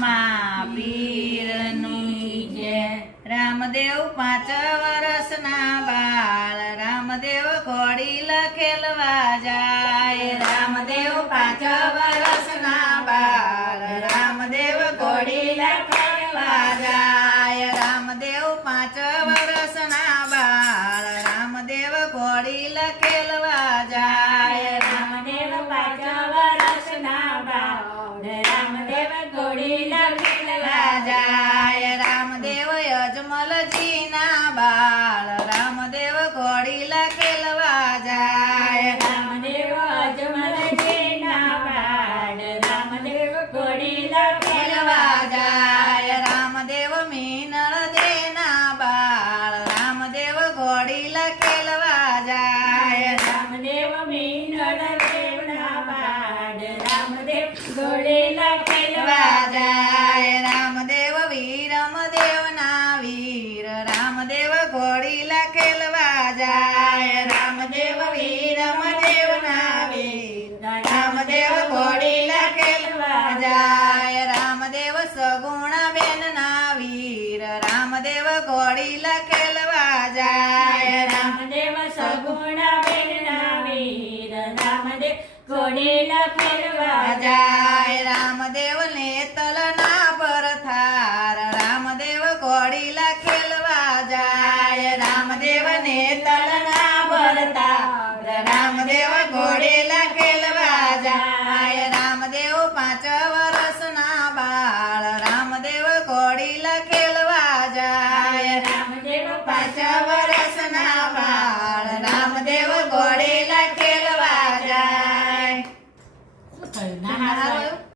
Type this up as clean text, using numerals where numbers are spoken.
રામાપીરની જય. રામદેવ 5 વર્ષના બાળ, રામદેવ ઘોડી ખેલવા જાય. રામદેવ 5 વર્ષના બાળ, રામદેવ ઘોડી ખેલવા જાય. રામદેવ 5 વર્ષના બાળ, રામદેવ ઘોડી ખેલવા જાય. રામદેવ 5 વર્ષના બાળ, રામદેવ ઘોડી ખેલવા જાય. રામદેવ યજમલજીના બાળ, રામદેવ ઘોડી ખેલવા જાય. રામદેવ અજમલજીના બાળ, રામદેવ ઘોડી ખેલવા જાય. રામદેવ મીનળ દેના બાળ, રામદેવ ઘોડી ખેલવા જાય. રામદેવ મીનળ દેવના બાળ, રામદેવ ઘોડી ખેલવા જાય. રામદેવ વીરમદેવના વીર, રામદેવ ઘોડી ખેલવા જાય. રામદેવ વીરમદેવના વીર, રામદેવ ઘોડી ખેલવા જાય. રામદેવ સગુણાબેનના વીર, રામદેવ ઘોડી ખેલવા જાય. રામદેવ સગુણાબેનના વીર, રામદેવ ઘોડી ખેલવા જાય. રામદેવ નેતલના પરથાર, રામદેવ ઘોડી ખેલવા જાય. રામદેવ નેતલના પરથાર, રામદેવ ઘોડી ખેલવા જાય. રામદેવ 5 વર્ષ